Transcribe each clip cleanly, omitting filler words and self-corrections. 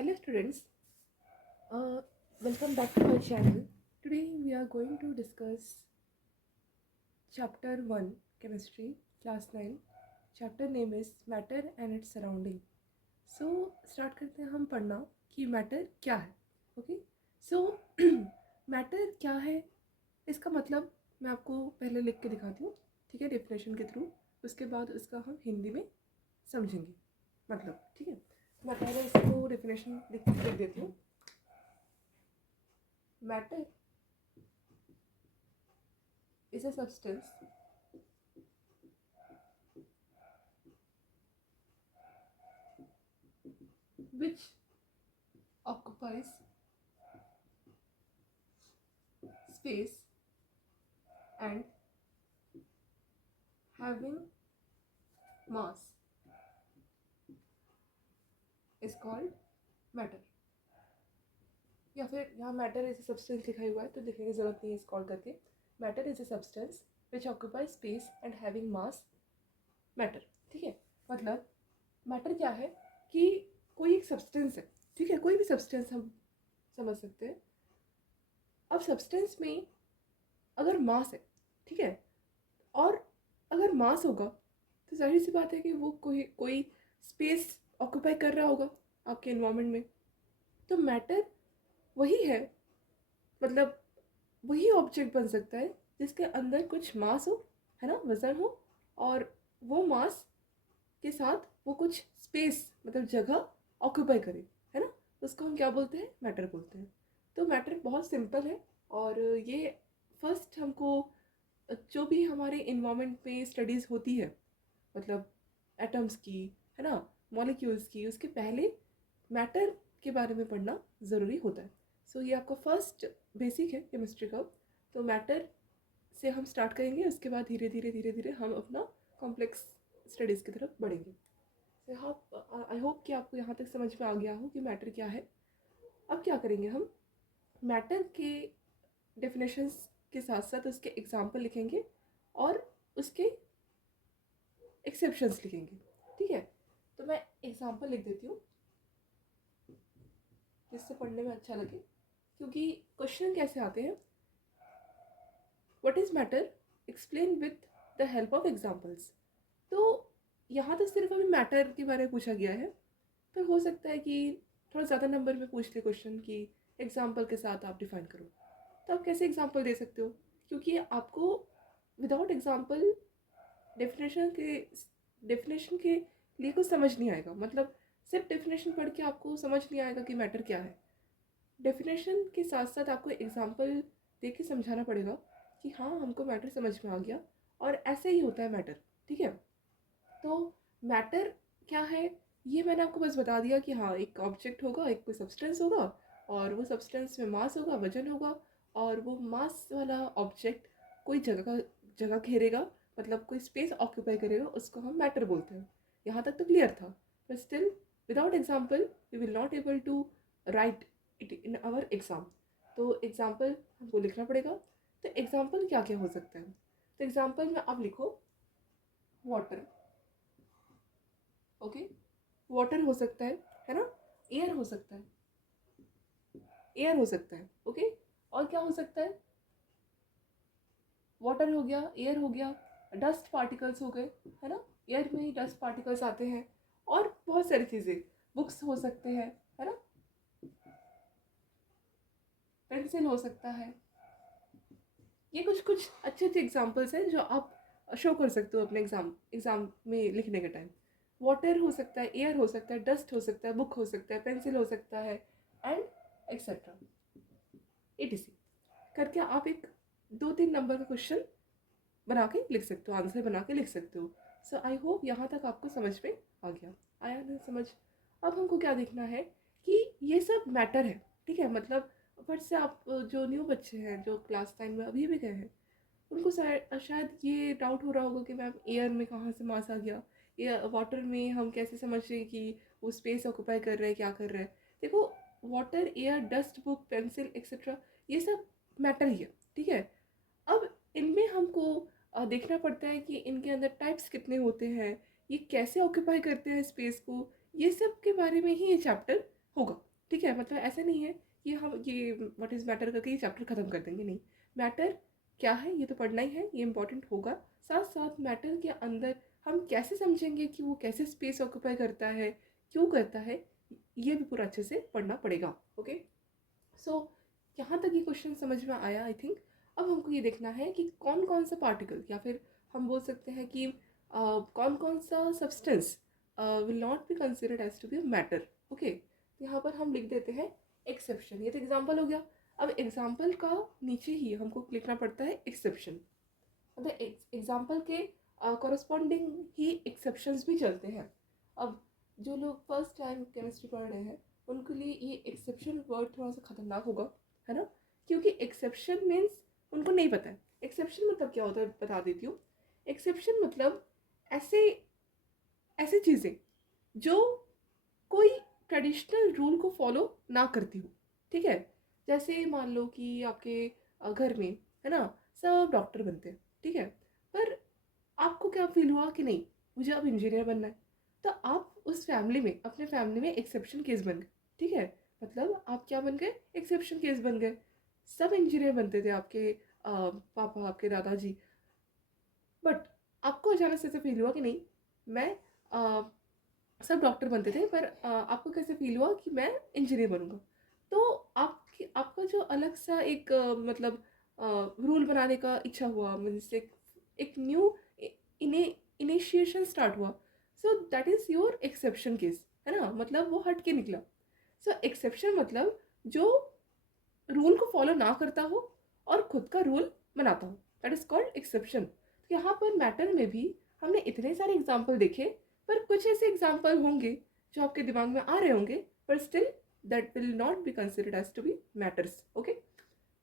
Hello students, uh, welcome back to my channel. Today we are going to discuss chapter 1 chemistry class 9. Chapter name is matter and its surrounding. So start करते हैं हम पढ़ना कि matter क्या है. Okay so matter क्या है इसका मतलब मैं आपको पहले लिख के दिखाती हूँ, ठीक है, डेफिनेशन के थ्रू. उसके बाद इसका हम हिंदी में समझेंगे मतलब, ठीक है. मैं पहले इसको डेफिनेशन लिख देती हूँ. Matter is a substance which occupies space and having mass is called matter. या फिर यहाँ मैटर इज ए सब्सटेंस लिखा हुआ है तो लिखने की ज़रूरत नहीं है इस कॉल करके. Matter is a substance which occupy space and having mass. Matter, ठीक है. मतलब मैटर क्या है कि कोई एक सब्सटेंस है, ठीक है, कोई भी सब्सटेंस हम समझ सकते हैं. अब सब्सटेंस में अगर मास है, ठीक है, और अगर मास होगा तो जाहिर सी बात है कि वो कोई स्पेस ऑक्यूपाई कर रहा होगा आपके इन्वायरमेंट में. तो मैटर वही है, मतलब वही ऑब्जेक्ट बन सकता है जिसके अंदर कुछ मास हो, है ना, वज़न हो, और वो मास के साथ वो कुछ स्पेस मतलब जगह ऑक्यूपाई करे, है ना. उसको हम क्या बोलते हैं, मैटर बोलते हैं. तो मैटर बहुत सिंपल है और ये फर्स्ट हमको जो भी हमारे इन्वायरमेंट में स्टडीज़ होती है, मतलब एटम्स की, है ना, मॉलिक्यूल्स की, उसके पहले मैटर के बारे में पढ़ना ज़रूरी होता है. सो ये आपका फर्स्ट बेसिक है केमिस्ट्री का. तो मैटर से हम स्टार्ट करेंगे, उसके बाद धीरे धीरे हम अपना कॉम्प्लेक्स स्टडीज़ की तरफ बढ़ेंगे. आई होप कि आपको यहाँ तक समझ में आ गया हो कि मैटर क्या है. अब क्या करेंगे हम, मैटर के डेफिनेशंस के साथ साथ उसके एग्जाम्पल लिखेंगे और उसके एक्सेप्शंस लिखेंगे, ठीक है. तो मैं एग्जाम्पल लिख देती हूँ जिससे पढ़ने में अच्छा लगे, क्योंकि क्वेश्चन कैसे आते हैं, what is matter, explain with the help of examples. तो यहाँ तो सिर्फ अभी मैटर के बारे में पूछा गया है, पर हो सकता है कि थोड़ा ज़्यादा नंबर में पूछ ले क्वेश्चन की एग्जाम्पल के साथ आप डिफाइन करो. तो आप कैसे एग्जाम्पल दे सकते हो, क्योंकि आपको विदाउट एग्जाम्पल डेफिनेशन के लिए कुछ समझ नहीं आएगा. मतलब सिर्फ डेफिनेशन पढ़ के आपको समझ नहीं आएगा कि मैटर क्या है. डेफिनेशन के साथ साथ आपको एग्जाम्पल दे के समझाना पड़ेगा कि हाँ हमको मैटर समझ में आ गया और ऐसे ही होता है मैटर, ठीक है. तो मैटर क्या है ये मैंने आपको बस बता दिया कि हाँ एक ऑब्जेक्ट होगा, एक कोई सब्सटेंस होगा, और वो सब्सटेंस में मास होगा, वजन होगा, और वो मास वाला ऑब्जेक्ट कोई जगह घेरेगा, मतलब कोई स्पेस ऑक्यूपाई करेगा, उसको हम मैटर बोलते हैं. यहाँ तक तो क्लियर था, पर still without example we will not able to write it in our exam. तो एग्जाम्पल हमको लिखना पड़ेगा. तो एग्जाम्पल क्या क्या हो सकता है, तो एग्जाम्पल में आप लिखो वाटर. ओके, वाटर हो सकता है ना. एयर हो सकता है, एयर हो सकता है, ओके. और क्या हो सकता है, वाटर हो गया, एयर हो गया, डस्ट पार्टिकल्स हो गए, है ना, एयर में ही डस्ट पार्टिकल्स आते हैं, और बहुत सारी चीज़ें, बुक्स हो सकते हैं, है ना, पेंसिल हो सकता है. ये कुछ कुछ अच्छे अच्छे एग्जाम्पल्स हैं जो आप शो कर सकते हो अपने एग्ज़ाम में लिखने के टाइम. वाटर हो सकता है, एयर हो सकता है, डस्ट हो सकता है, बुक हो सकता है, पेंसिल हो सकता है, एंड एक्सेट्रा etc. करके आप एक 2-3 नंबर का क्वेश्चन बना के लिख सकते हो, आंसर बना के लिख सकते हो. सो आई होप यहाँ तक आपको समझ में आ गया. आया ना समझ. अब हमको क्या देखना है कि ये सब मैटर है, ठीक है. मतलब बट से आप जो न्यू बच्चे हैं जो क्लास 9 में अभी भी गए हैं, उनको शायद ये डाउट हो रहा होगा कि मैम एयर में कहाँ से मास आ गया, या वाटर में हम कैसे समझ रहे हैं कि वो स्पेस ऑक्यूपाई कर रहा है, क्या कर रहा है. देखो, water, air, dust, book, pencil etcetera ये सब मैटर ही है, ठीक है. अब इनमें हमको देखना पड़ता है कि इनके अंदर टाइप्स कितने होते हैं, ये कैसे ऑक्यूपाई करते हैं स्पेस को, ये सब के बारे में ही ये चैप्टर होगा, ठीक है, मतलब ऐसा नहीं है कि हम ये व्हाट इज़ मैटर करके ये चैप्टर ख़त्म कर देंगे, नहीं। मैटर क्या है ये तो पढ़ना ही है, ये इंपॉर्टेंट होगा। साथ साथ मैटर के अंदर हम कैसे समझेंगे कि वो कैसे स्पेस ऑक्यूपाई करता है, क्यों करता है, ये भी पूरा अच्छे से पढ़ना पड़ेगा। ओके, सो यहाँ तक ये क्वेश्चन समझ में आया आई थिंक। अब हमको ये देखना है कि कौन कौन सा पार्टिकल, या फिर हम बोल सकते हैं कि कौन कौन सा substance will not be considered as to be matter. Okay, यहाँ पर हम लिख देते हैं एक्सेप्शन, ये तो एग्जाम्पल हो गया। अब एग्जाम्पल का नीचे ही हमको लिखना पड़ता है एक्सेप्शन, मतलब एग्जाम्पल के कॉरस्पॉन्डिंग ही एक्सेप्शंस भी चलते हैं। अब जो लोग फर्स्ट टाइम केमिस्ट्री पढ़ रहे हैं उनके लिए ये एक्सेप्शन वर्ड थोड़ा सा खतरनाक होगा, है ना, क्योंकि एक्सेप्शन मीन्स उनको नहीं पता है एक्सेप्शन मतलब क्या होता है। बता देती हूँ, एक्सेप्शन मतलब ऐसे ऐसी चीज़ें जो कोई ट्रेडिशनल रूल को फॉलो ना करती हो, ठीक है। जैसे मान लो कि आपके घर में, है ना, सब डॉक्टर बनते हैं, ठीक है, पर आपको क्या फील हुआ कि नहीं मुझे अब इंजीनियर बनना है, तो आप उस फैमिली में, अपने फैमिली में एक्सेप्शन केस बन गए, ठीक है। मतलब आप क्या बन गए, एक्सेप्शन केस बन गए। सब इंजीनियर बनते थे, आपके पापा, आपके दादाजी, बट आपको अचानक से ऐसा फील हुआ कि नहीं मैं सब डॉक्टर बनते थे, पर आपको कैसे फील हुआ कि मैं इंजीनियर बनूंगा। तो आपकी आपका जो अलग सा एक मतलब रूल बनाने का इच्छा हुआ, मीन्स एक न्यू इनिशिएशन स्टार्ट हुआ। So that is your exception case, है ना, मतलब वो हट के निकला। सो एक्सेप्शन मतलब जो रूल को फॉलो ना करता हो और खुद का रूल बनाता हो, दैट इज कॉल्ड एक्सेप्शन। तो यहाँ पर मैटर में भी हमने इतने सारे एग्जाम्पल देखे, पर कुछ ऐसे एग्जाम्पल होंगे जो आपके दिमाग में आ रहे होंगे, पर still that will not be considered as to be matters. Okay,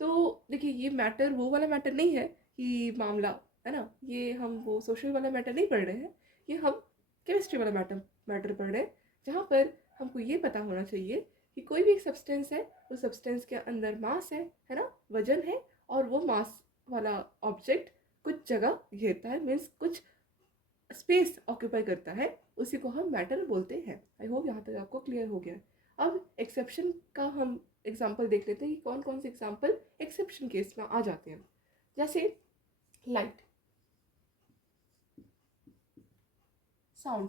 तो देखिए ये मैटर वो वाला मैटर नहीं है कि मामला, है ना, ये हम वो सोशल वाला मैटर नहीं पढ़ रहे हैं, ये हम केमिस्ट्री वाला मैटर पढ़ रहे हैं, जहाँ पर हमको ये पता होना चाहिए कि कोई भी एक सब्सटेंस है, उस सब्सटेंस के अंदर मास है ना, वजन है, और वो मास वाला ऑब्जेक्ट कुछ जगह घेरता है, मीन्स कुछ स्पेस ऑक्यूपाई करता है, उसी को हम मैटर बोलते हैं। आई होप यहाँ तक आपको क्लियर हो गया है। अब एक्सेप्शन का हम एग्जाम्पल देख लेते हैं कि कौन कौन से एग्जाम्पल एक्सेप्शन केस में आ जाते हैं। जैसे light, sound,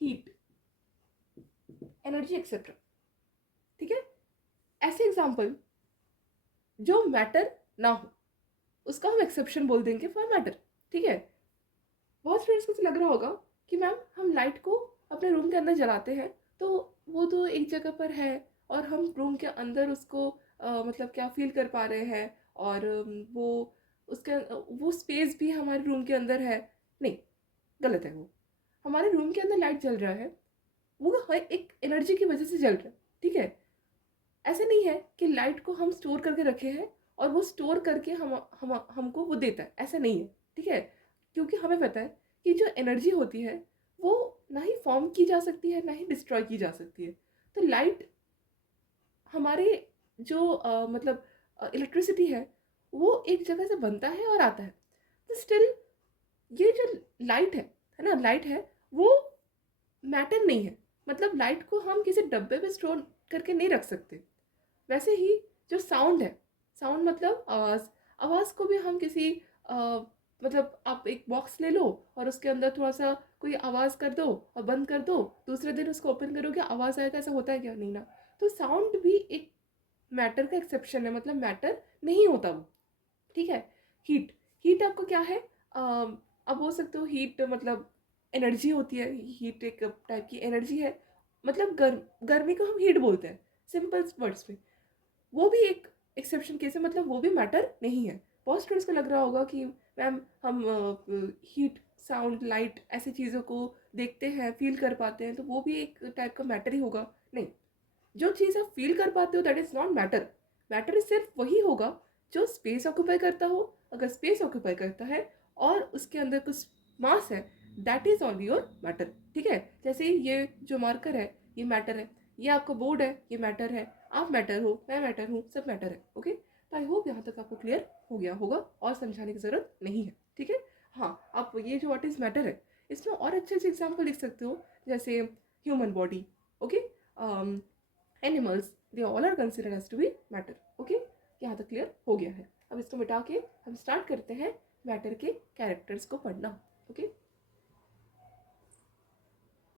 heat, energy etcetera, ठीक है। ऐसे एग्जाम्पल जो मैटर ना हो उसका हम एक्सेप्शन बोल देंगे फॉर मैटर, ठीक है। बहुत स्टूडेंट्स को लग रहा होगा कि मैम हम लाइट को अपने रूम के अंदर जलाते हैं, तो वो तो एक जगह पर है और हम रूम के अंदर उसको मतलब क्या फील कर पा रहे हैं, और वो उसके वो स्पेस भी हमारे रूम के अंदर है। नहीं, गलत है। वो हमारे रूम के अंदर लाइट जल रहा है, वो एक एनर्जी की वजह से जल रहा है, ठीक है। ऐसे नहीं है कि लाइट को हम स्टोर करके रखे हैं और वो स्टोर करके हम हमको वो देता है, ऐसा नहीं है, ठीक है। क्योंकि हमें पता है कि जो एनर्जी होती है वो ना ही फॉर्म की जा सकती है ना ही डिस्ट्रॉय की जा सकती है। तो लाइट हमारे जो मतलब इलेक्ट्रिसिटी है वो एक जगह से बनता है और आता है। तो स्टिल ये जो लाइट है ना, लाइट है, वो मैटर नहीं है। मतलब लाइट को हम किसी डब्बे पे स्टोर करके नहीं रख सकते। वैसे ही जो साउंड है, साउंड मतलब आवाज़, आवाज़ को भी हम किसी मतलब आप एक बॉक्स ले लो और उसके अंदर थोड़ा सा कोई आवाज़ कर दो और बंद कर दो, दूसरे दिन उसको ओपन करोगे आवाज़ आएगा, ऐसा होता है क्या? नहीं ना। तो साउंड भी एक मैटर का एक्सेप्शन है, मतलब मैटर नहीं होता वो, ठीक है। हीट, हीट आपको क्या है, अब बोल सकते हो हीट मतलब एनर्जी होती है, हीट एक टाइप की एनर्जी है, मतलब गर्मी को हम हीट बोलते हैं सिंपल वर्ड्स में। वो भी एक एक्सेप्शन केस है, मतलब वो भी मैटर नहीं है। बहुत स्टूडेंट्स को लग रहा होगा कि मैम हम हीट, साउंड, लाइट ऐसी चीज़ों को देखते हैं, फील कर पाते हैं, तो वो भी एक टाइप का मैटर ही होगा। नहीं, जो चीज़ आप फील कर पाते हो that is not matter. Matter सिर्फ वही होगा जो स्पेस ऑक्यूपाई करता हो। अगर स्पेस ऑक्यूपाई करता है और उसके अंदर कुछ मास है, that is only your matter, ठीक है। जैसे ये जो मार्कर है ये मैटर है, ये आपका बोर्ड है ये मैटर है, आप मैटर हो, मैं मैटर हूँ, सब मैटर है। ओके, तो आई होप यहाँ तक आपको क्लियर हो गया होगा और समझाने की ज़रूरत नहीं है, ठीक है। हाँ, आप ये जो व्हाट इज़ मैटर है इसमें और अच्छे अच्छे एग्जाम्पल लिख सकते हो, जैसे human body, okay, animals, they all are considered as to be matter. Okay, यहाँ तक क्लियर हो गया है. अब इसको मिटा के हम स्टार्ट करते हैं मैटर के कैरेक्टर्स को पढ़ना. ओके